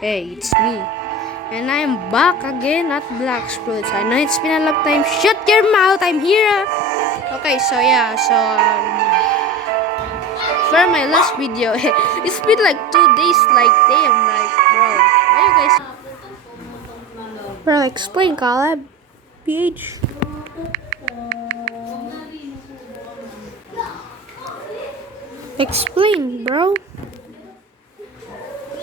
Hey, it's me. And I am back again at Black Spruce. I know it's been a long time. Shut your mouth! I'm here! Okay, so yeah, for my last video, it's been like 2 days, like, damn, like, bro. Why you guys... Bro, explain, Caleb. PH. Explain, bro.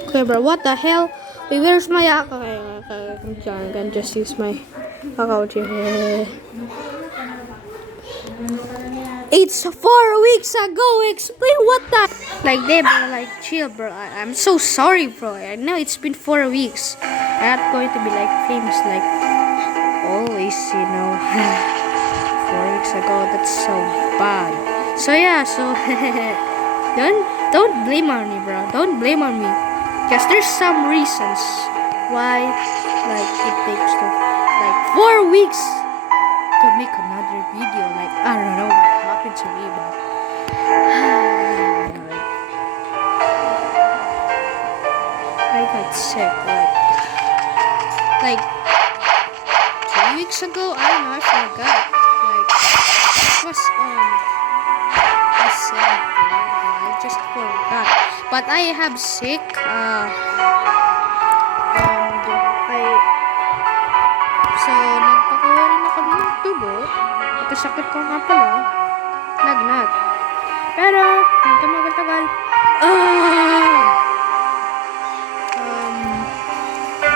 Okay, bro, what the hell? Wait, where's my account? Okay, I can just use my account here. It's 4 weeks ago. Explain what the... Like, they bro, like, chill, bro. I'm so sorry, bro. I know it's been 4 weeks. I'm not going to be, like, famous, like, always, you know. 4 weeks ago, that's so bad. So, yeah, so... don't blame on me, bro. Don't blame on me. Because there's some reasons why, like, it takes to, like, 4 weeks to make another video. Like, I don't know what happened to me, but I got sick. Like 3 weeks ago, I don't know, I forgot. Like, it was I said, I just forgot. But I have sick. So, nagpakuha rin ako ng tubo. At sakit ko nga pala. Lagnat. Pero, nang tumagal-tagal,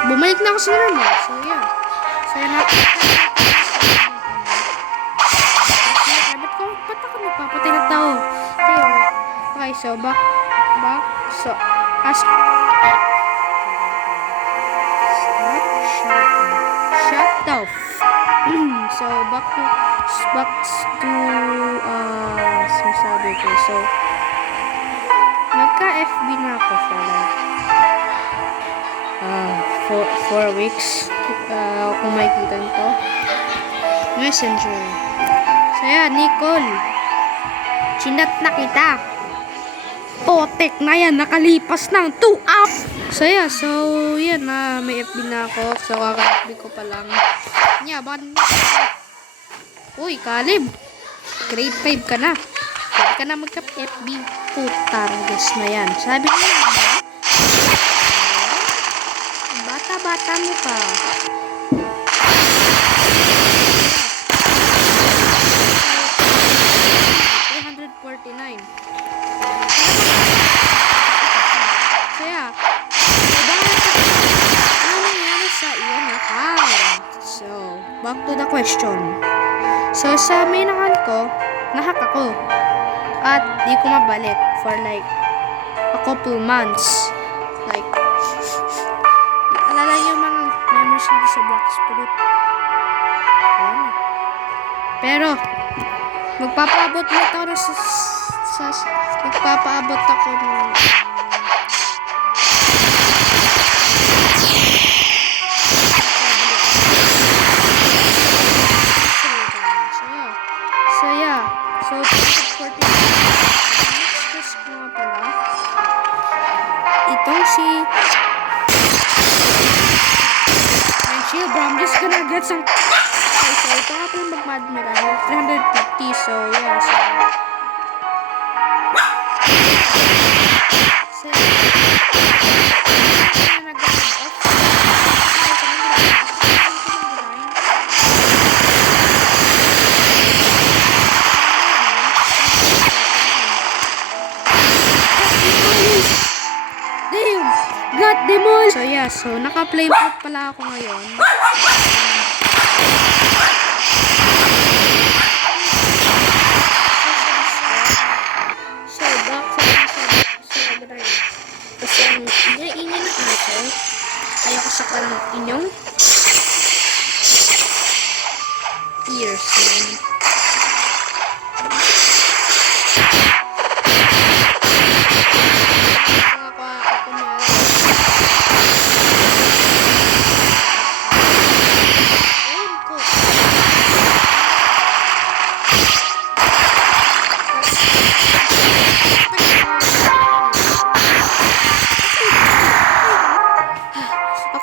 bumalik na ako sa normal. So, yeah. So, yan ako. Ba't ako nagpapatay ng tao? Okay, so, back. So, shut the so back to sinasabi ko. So nagka-FB na ako for like 4 weeks. Kung makikita nito, Messenger. So yeah, Nicole, chinat na kita. Potek na yan, nakalipas ng 2 hours. So yeah, yan na, may FB na ako. So kaka-FB ko pa lang. Yaban. Uy, Caleb. Grade 5 ka na. Pwede ka na magka-FB. Putargas na yan. Sabi niya, bata-bata mo pa. So yeah, ano nangyari sa iyan account? So, back to the question. So, sa main account ko, nahack ako. At di ko mabalik for like a couple months. Like, alala yung mga memories nito sa Black Spirit. Pero, magpapaabot ulit ako magpapaabot ako ng So, 14 next ko nga pala. Itong si chill, bro. I'm just gonna get some. Okay, so ito nga pala magmadmiral. 350. So, yeah. Got them all! So yeah, so naka-play mode pala ako ngayon. So back sa drive. Kasi ang ingay na aso, ayoko sa parang inyong ears.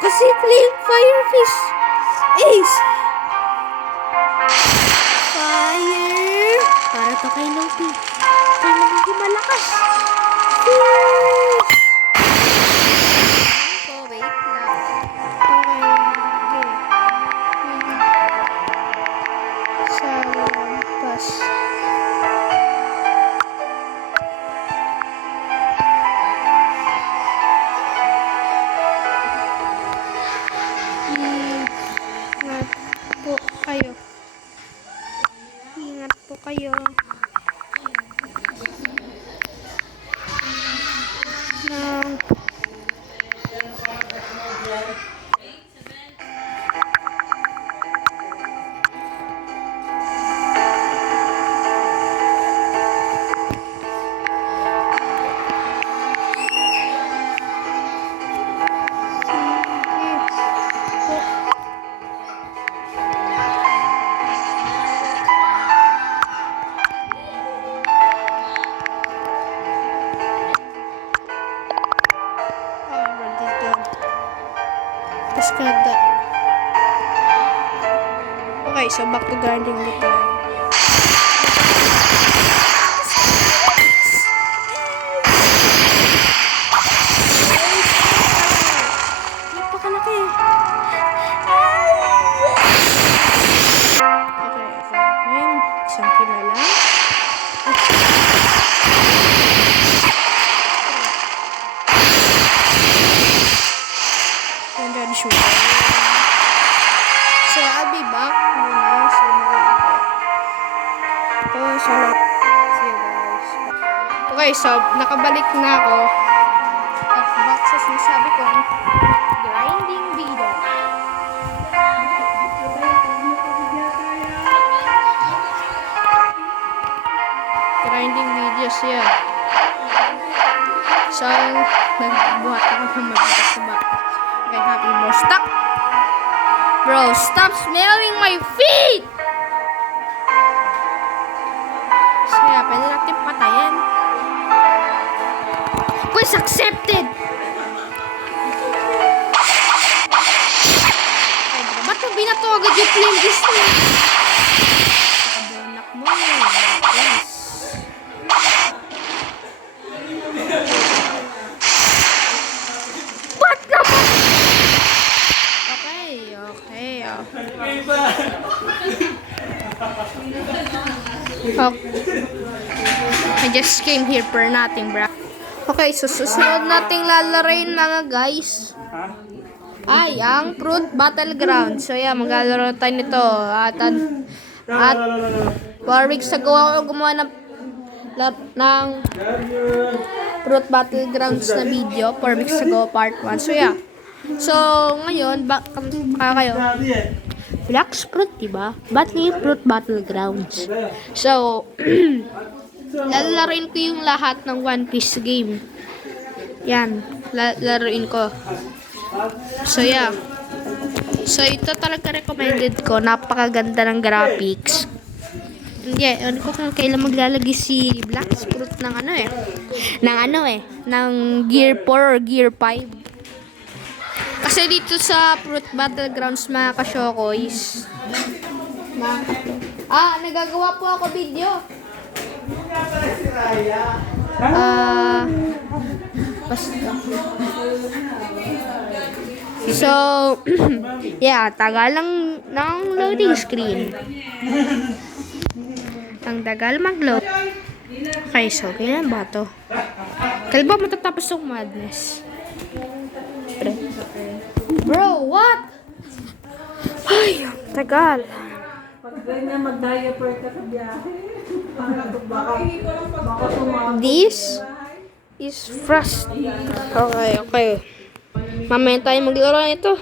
Kasi playing Firefish. Ace! Fire! Para to kay Loki. Kaya magiging malakas. Fish! Oh, wait lang. Okay. Sa lampas. Ingat po kayo. Ingat po kayo. Nang Cascada. Okay, so back to gardening dito. Napakalaki. Okay. Isang kilala. And then shoot. So I'll be back muna sa see you guys. Okay, so nakabalik na ako. At back sa sinasabi kong grinding video. Grinding videos siya. So, nagbuhat ako ng mabigat sa back. Okay, happy bro. Stop! Bro, stop smelling my feet! So, yeah, pwede natin patayin. Quest accepted! Ay, bro, ba't mo binato agad yung flame display? Nakabonak mo. Please. Ba't naman? Okay. I just came here for nothing, bro. Okay, so susunod nating lalaroin mga guys ay ang Fruit Battleground. So yeah, maglalaro tayo nito. At 4 weeks ago ako gumawa ng Fruit Battlegrounds na video. 4 weeks ago, part 1. So yeah. So, ngayon, kayo, Black Fruit, diba? Fruit Battlegrounds. So, lalaroin ko yung lahat ng One Piece game. Yan, lalaroin ko. So, yeah. So, ito talaga recommended ko. Napakaganda ng graphics. Hindi, ano ko kung kailan maglalagay si Black Fruit ng ng Gear 4 or Gear 5. Kasi dito sa Fruit Battlegrounds mga kasyokoys, nagagawa po ako video. Basta. So, yeah, tagal lang ng loading screen. Ang tagal mag-load. Okay, so, kailan ba ito? Kailan ba matatapos yung madness? Bro, what? Ay, tagal. Pag ganyan mag-diaper ka sa biyahe, baka This is frost. Okay. Mamaya tayo maglaro nito.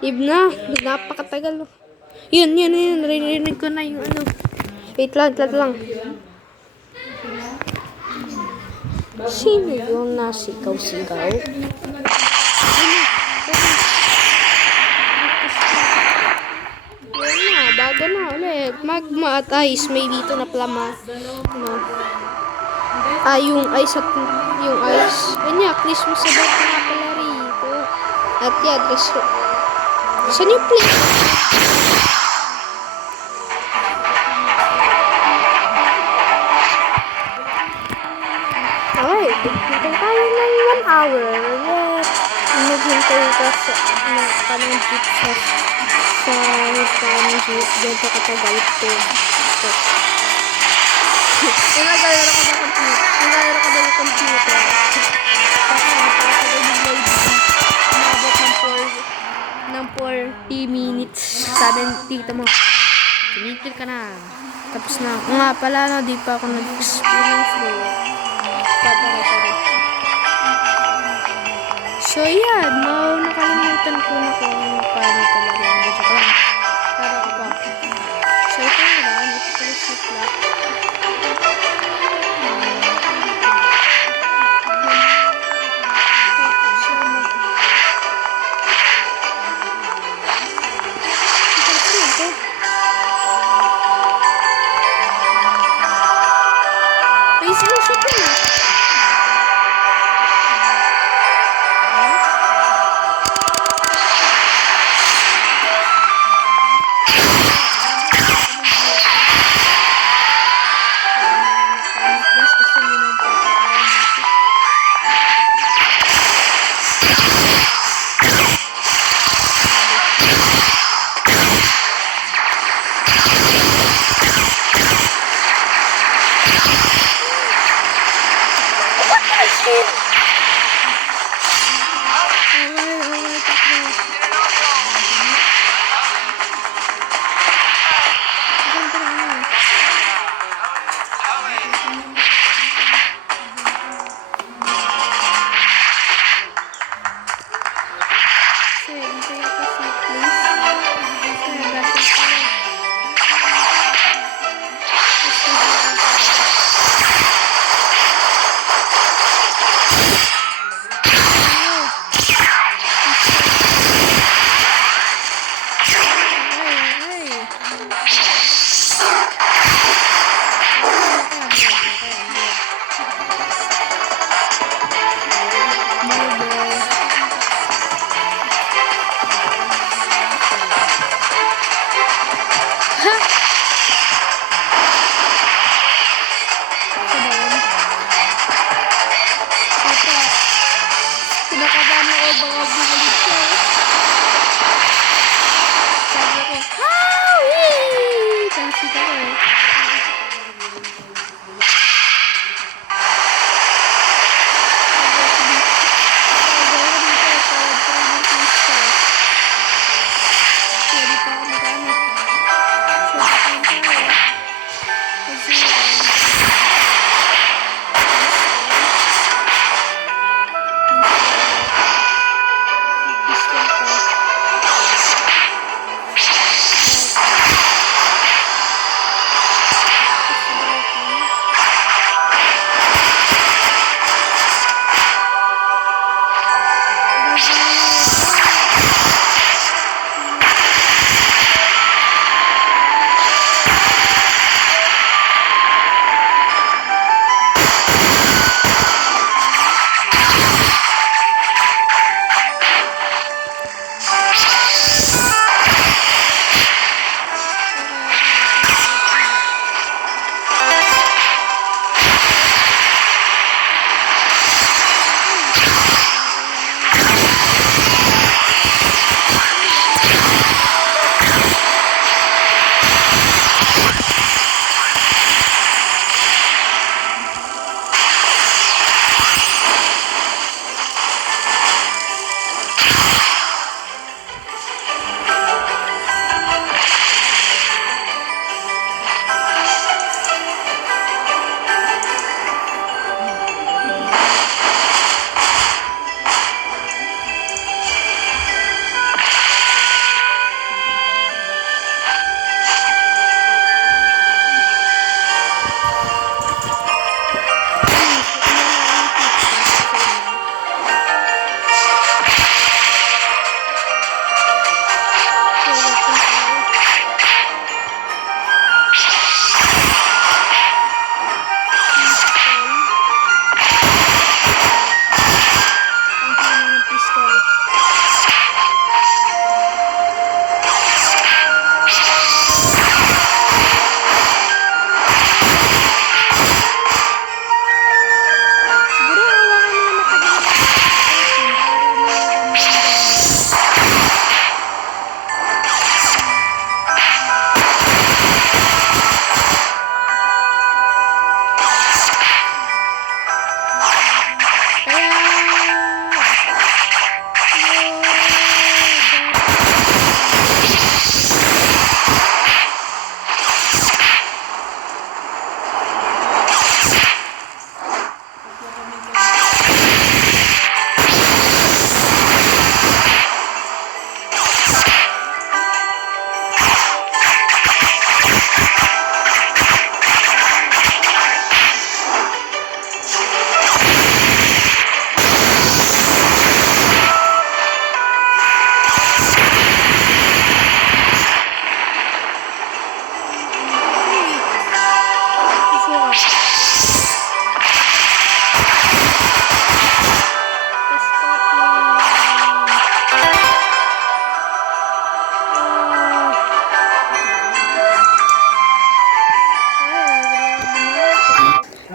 Na, napakatagal. Yun. Narinig ko na yung ano. Wait lang. Sino yung nasigaw-sigaw? Bago na ulit. Magma at ice. May dito na plama. Yung ice at yung ice. Christmas sa ba't nga pala rito. At yan, saan yung plate? Okay, hintay tayo ng 1 hour. Yes. Naghintay ka sa panang jeep sa panang jeep. Ganito katagal ko. Naglalaro ko ng computer. Naglalaro ko ng computer. Tapos napakatagal yung load. Umabot ng 40 minutes. Sabi ng tita mo, tinitil ka na. Tapos na. Nga pala, no, di pa ako nag-experience mo. So, yan. Nakalimutan ko na kung paano talaga. Hindi, joke lang. Para ko pa. So, ito na lang. Ito pala si Flap. May sinisip ko na.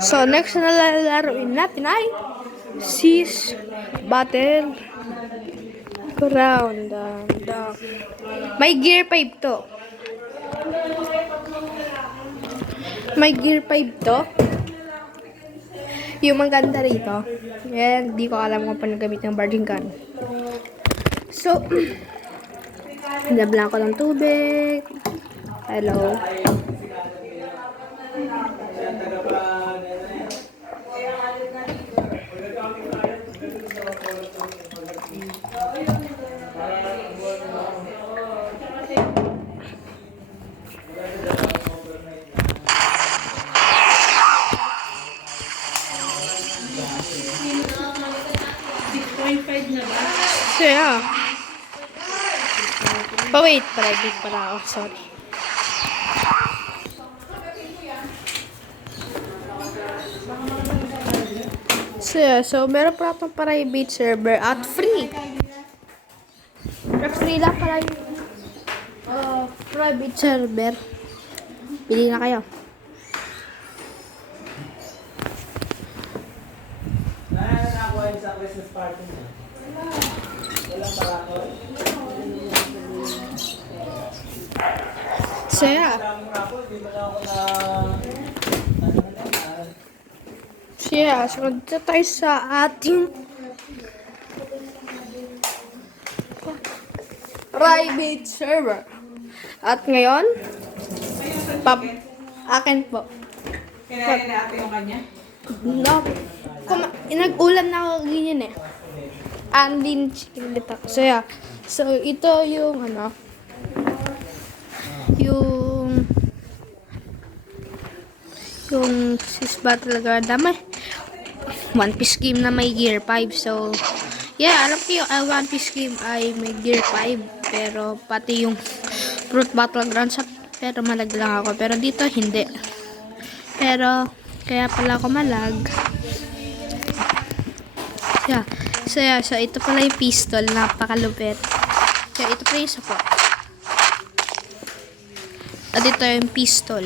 So, next na lalaroin natin ay Sis Battle Ground. May gear 5 to. May gear 5 to. Yung maganda rito. Yan, di ko alam kung paano gamit ng barging gun. So, nablang ko ng tubig. Hello. So, yeah. Oh, wait. Private pala ako. Sorry. So, yeah. So, meron pa itong private server at free. Free lang pala yung private server. Pili na kayo. Sa Christmas party niya. Walang parako. So, yeah. Daming rako, di ba na ako na... So, yeah. So, dito tayo sa ating private server. At ngayon, akin po. Kinain na ate yung kanya? No. Nag-ulam na ako ganyan eh. Andin chicken dito. So, yeah. So, ito yung ano. Yung Sis Battle Ground. May One Piece game na may Gear 5. So, yeah. Alam ko yung One Piece game ay may Gear 5. Pero, pati yung Fruit Battleground sa pero malag lang ako. Pero dito, hindi. Pero, kaya pala ako malag. Yeah. So, yeah. So, ito pala yung pistol. Napakalupit. Kaya ito pala yung support. At ito yung pistol.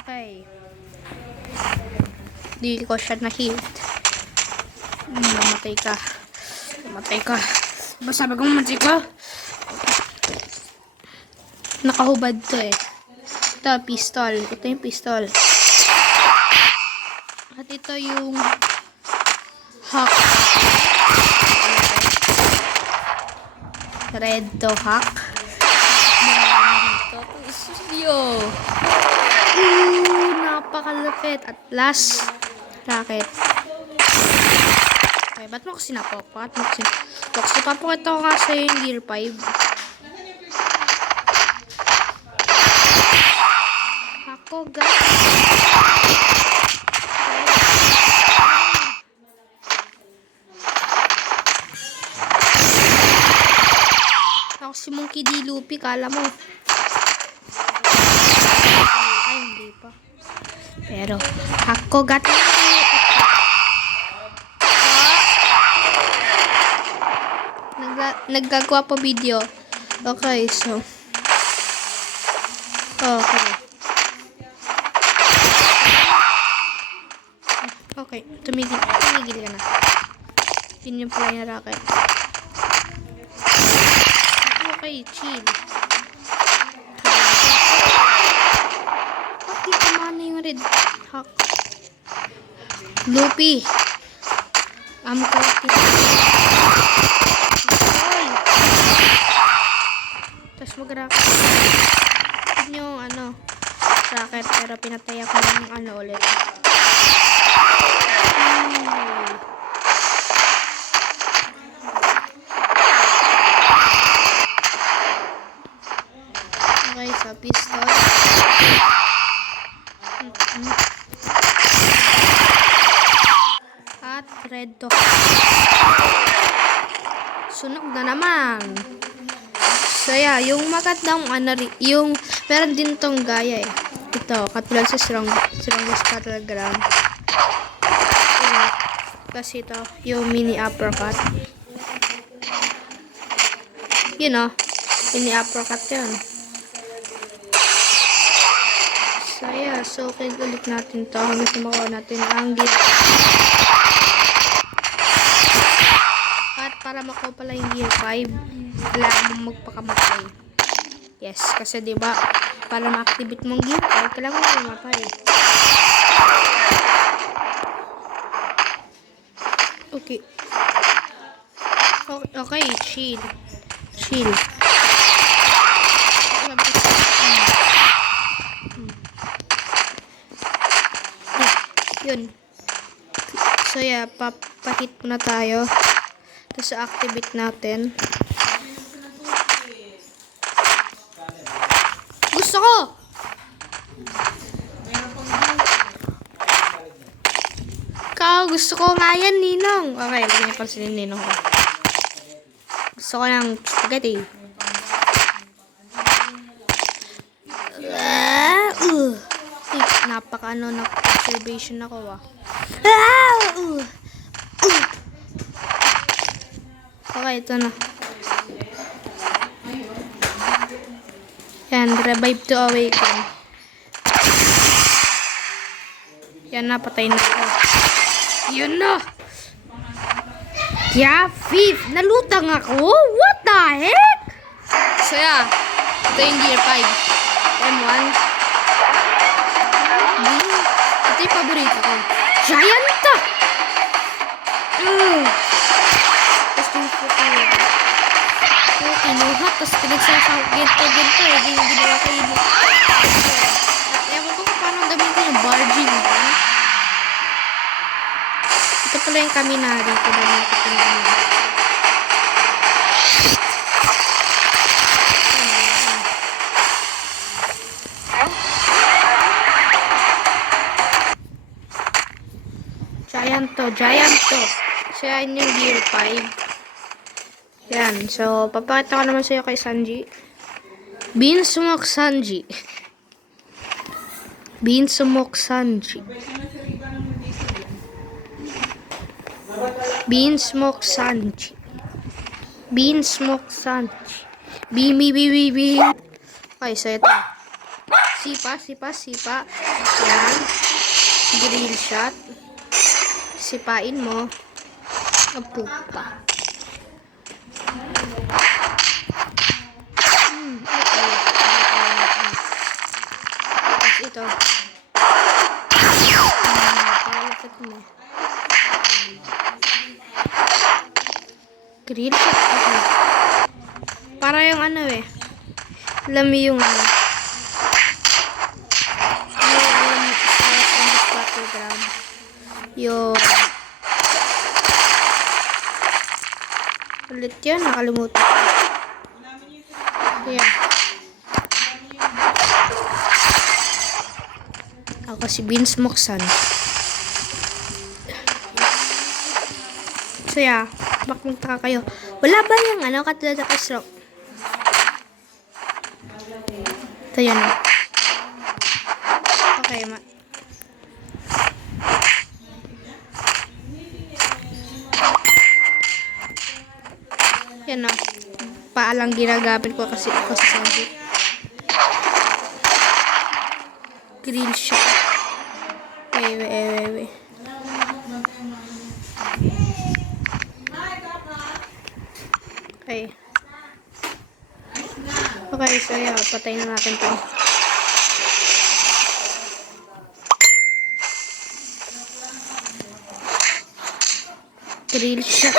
Okay. Di ko siya na-hit. Mamatay ka. Mamatay ka. Sabi kong mamatay ka. Nakahubad to eh. Ito, pistol. Ito yung pistol. At ito yung hack. Red to hack. Dito to studio. Napakalupit. At last, racket. Okay, ba't mo ako sinapok? Ba't mo ako sinapok? Kasi papakita ko nga sa'yo yung Gear 5. Ako, guys. Ako si Monkey D. Luffy, kala mo. Ay, hindi pa. Pero, ako gati. Naggagawa pa video. Okay, so. Okay. Okay, tumigil ka na. Yun yung pala yung racket. Okay, chill. Bakit kumana yung red hack? Luffy. I'm cutting. Tapos mag-racket. Yun yung ano, racket. Pero pinatay ako ng ano ulit. Okay, so pistol. At red to. Sunog na naman. So yeah, yung magandang ano, yung meron din tong gaya eh. Ito, katulad sa strongest battleground. Kasi ito, yung mini uppercut. You know, mini uppercut yun. So, yeah. So, ulit natin to hanggang sa makuha natin ang gear. At para makuha pala yung gear 5, kailangan mong magpakamatay. Yes, kasi diba, para ma-activate mong gear 5, kailangan mong mamatay. Okay. Okay, chill. Chill. Yun. So yeah, papahit muna tayo. Tapos activate natin. Gusto ko! Gusto ko nga yan, Ninong. Okay, lagyan niya pala si Ninong ko. Gusto ko ng spaghetti. Napaka-ano na observation ako, Okay, ito na. Yan, revive to awaken. Yan na, patay na ako. Yun na! Yeah, fifth! Nalutang ako? What the heck? So yeah, ito yung gear 5. M1. Ito yung paborito ko. Giant! Tapos yung kinuha, tapos pinagsasawag-gento-gento eh. Hindi yung ginawa kayo. At ewan ko kung paano gamitin yung barging. Ito pala yung kaminari ko na yung kapitang. Giant to. So, yan yung gear 5. Yan. So, papakita ko naman sa'yo kay Sanji. Beansmoke Sanji. Beansmoke Sanji. Beansmoke Sanji. Beansmoke Sanji. Bimi. Okay, so ito. Sipa. Yan. Grill shot. Sipain mo. Ang pupa. Okay. Tapos ito. Palapit mo. Grill shot. Okay. Para yung ano eh. Alam mo yung ano. Yung ulit yan, nakalimutan ko. Ayan. Ako si Beansmoke San. So yeah, bak magtaka kayo. Wala ba yung ano katulad ng stroke? Ito yan. Okay, yan na. Paalang ginagamit ko kasi ako sa Sanji. Grill shot. Wait. Okay, so yeah, patayin na natin to. Grill shot.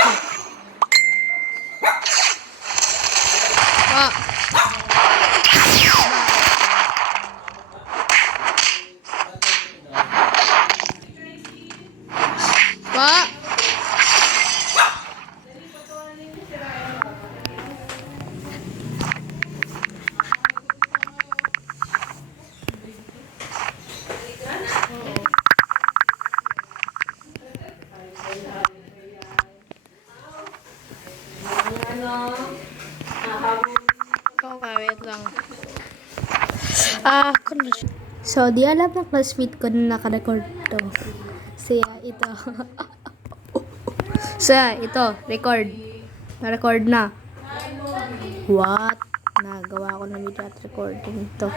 Okay, wait lang. So, di alam ng classmate ko na naka-record to. So, ito. So, ito. Record. Na-record na. What? Nagawa ko na video at recording ito.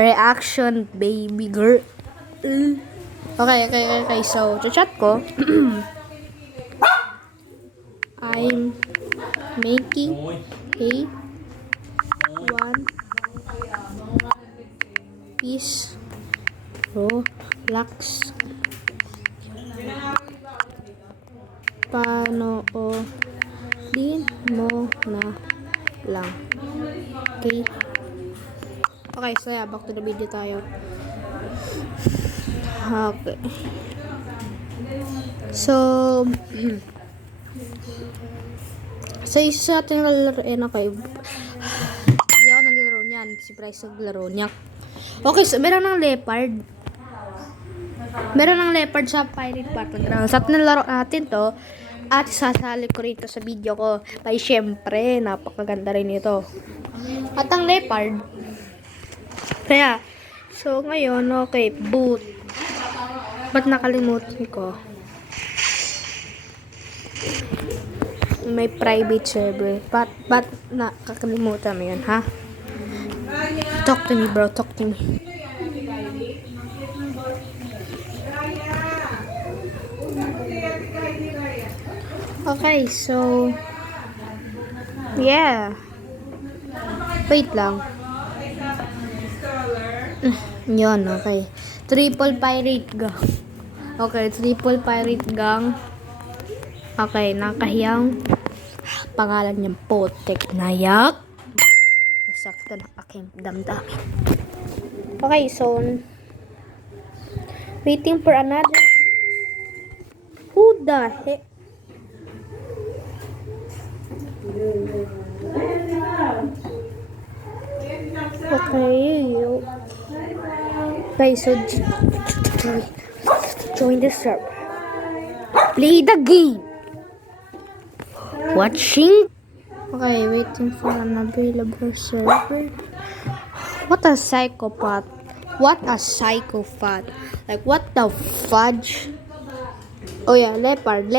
Reaction, baby girl. Okay. So, chat ko. I'm making a one piece Roblox panoodin mo na lang. Okay. Okay, so yeah, back to the video tayo. Okay. So, isa sa ating lalaroin ako. Hindi ako naglalaro niyan. Si Bryce naglaro niya. Okay, so meron ng leopard. Meron ng leopard sa Pirate Battleground. Sa ating nalaro natin to. At sasali ko rito sa video ko. Ay, syempre, napakaganda rin ito. At ang leopard, kaya, so ngayon, okay, boot. Ba't nakalimutan ko? May private server. Ba't nakakalimutan mo yun, ha? Talk to me, bro. Talk to me. Okay, so yeah. Wait lang. Yun, okay. Triple Pirate Gang. Okay, Triple Pirate Gang. Okay, nakahiyang pangalan niyang Potek na yak. Nasakta ng aking damdamin. Okay, so waiting for another. Who the heck? Okay, so join the server. Play the game. Watching. Okay, waiting for an available server. What a psychopath. What a psychopath. Like, what the fudge? Oh yeah, leopard.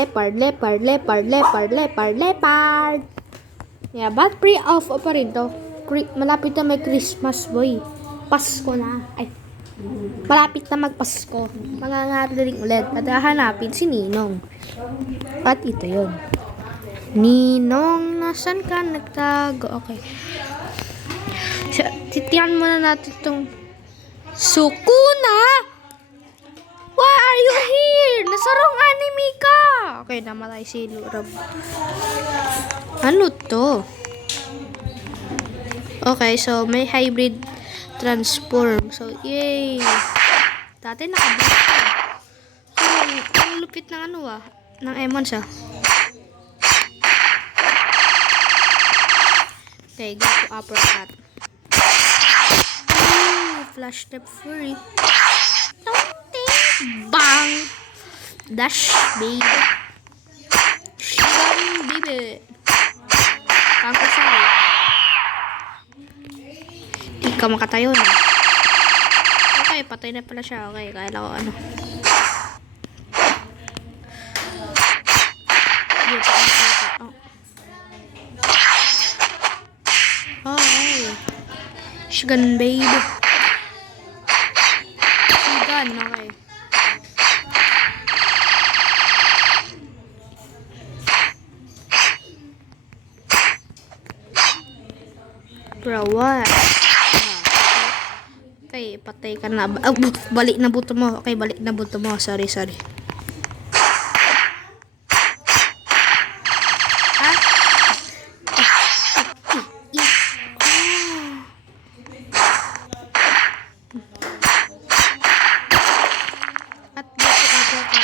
Yeah, but pre-off pa rin to. Malapit na may Christmas, boy. Pasko na. Ay, malapit na magpasko. Mangangadaling ulit. At hahanapin si Ninong. At ito yun. Ninong, nasan ka nagtago? Okay. So, titiyan muna natin itong Sukuna! Why are you here? Nasa wrong anime ka! Okay, namatay si Rob. Ano to? Okay, so may hybrid transform. So, yay! Dati nakabot ko. So, ang lupit ng ano ng Emons Okay, go to uppercut. Flash step fury. Bang! Dash, baby. Shibang, baby. Pangkusay. Di ka makatayo na. Okay, patay na pala siya. Okay, kaya ko ano. Okay. Shigan, baby. Shigan, okay. Bro, what? Okay, patay ka na. Balik na buto mo. Okay, balik na buto mo. Sorry. Ha? At dito ako ka.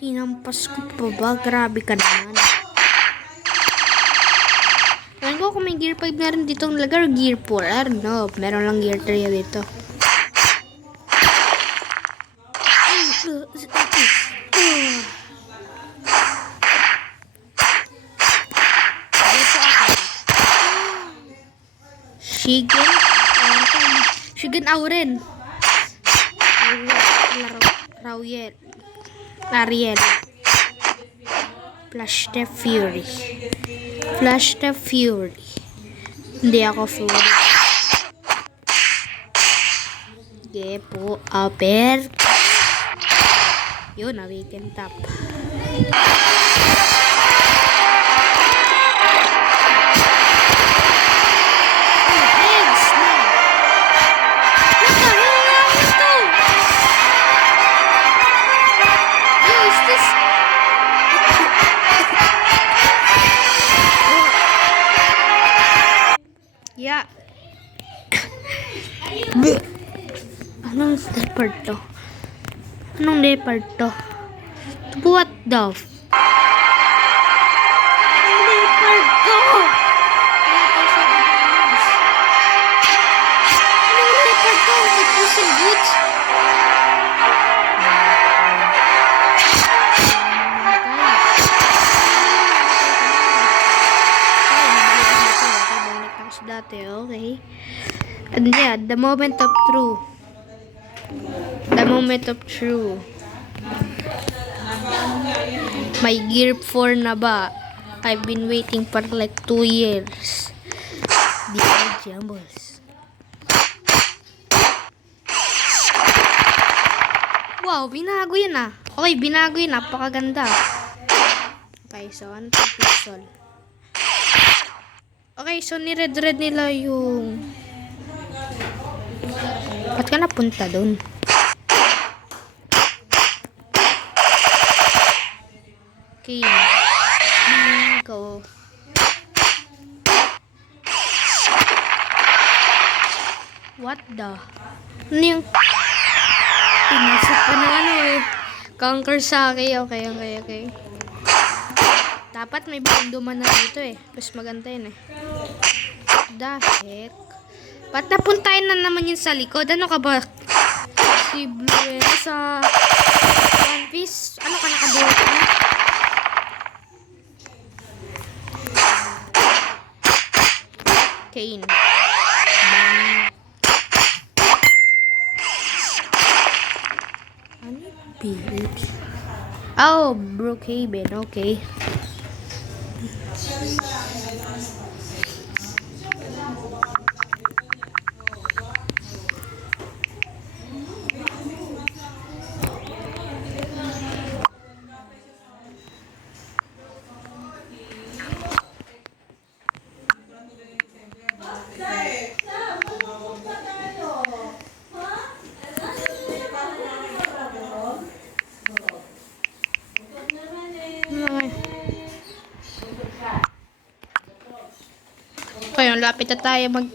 Hinampas ko pa ba? Grabe ka naman. Kung may gear 5 na rin dito ang lagar, gear 4. I don't know. Meron lang gear 3 dito. Shigen Auren. Ariel. Flash the Fury. Flash the Fury. Hindi ako Fury. Sige po, upper. Yun, awaken top. Yeah. Anong leopard to? Anong leopard to? What the Anong leopard to? Anong leopard to? May puzzle goods? Dati, okay. And yeah, the moment of truth. The moment of truth. My Gear 4 na ba? I've been waiting for like 2 years. The Jumbles. Wow, binago yun ah. Okay, binago yun. Napakaganda. Okay, so ano itong pixel? Okay, so ni-red nila yung... Ba't ka napunta dun? Okay. Bingo. What the? Ano yung... Pinasok pa ng ano eh. Conquer sa akin. Okay. Dapat may banduman na dito eh. Mas maganda yun eh. The heck? Ba't napuntahin na naman yun sa likod? Ano ka ba? Si Blue sa One Piece? Ano ka nakabuhat mo? Kane. Bang. Ano baby? Oh, Brookhaven. Okay. Okay, lapit na tayo mag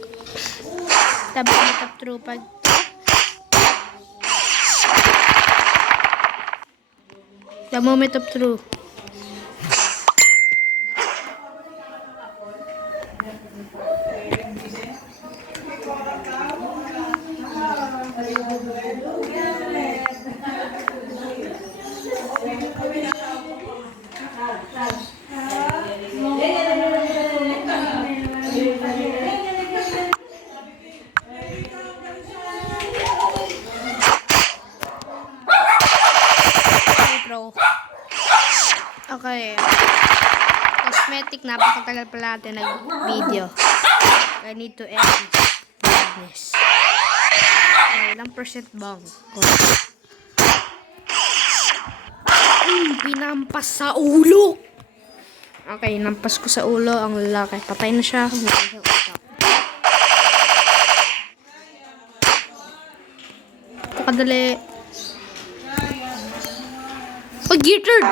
tabi na top through pag the moment of truth. Okay. Cosmetic, napakatagal pala natin nag-video. I need to edit this. Okay, ilang percent bang? Pinampas sa ulo! Okay, nampas ko sa ulo ang lalaki. Patay na siya. Kadali. Oh, gear turn!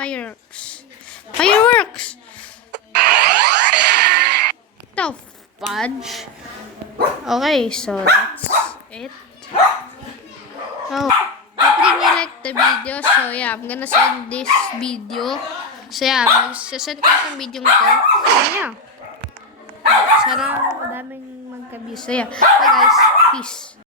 Fire. Fireworks. Fireworks! The fudge. Okay, so that's it. Oh, hopefully you like the video. So yeah, I'm gonna send this video. So yeah, magsasend ko itong video ko. So yeah. Sana madaming magka-views. So yeah, bye guys. Peace.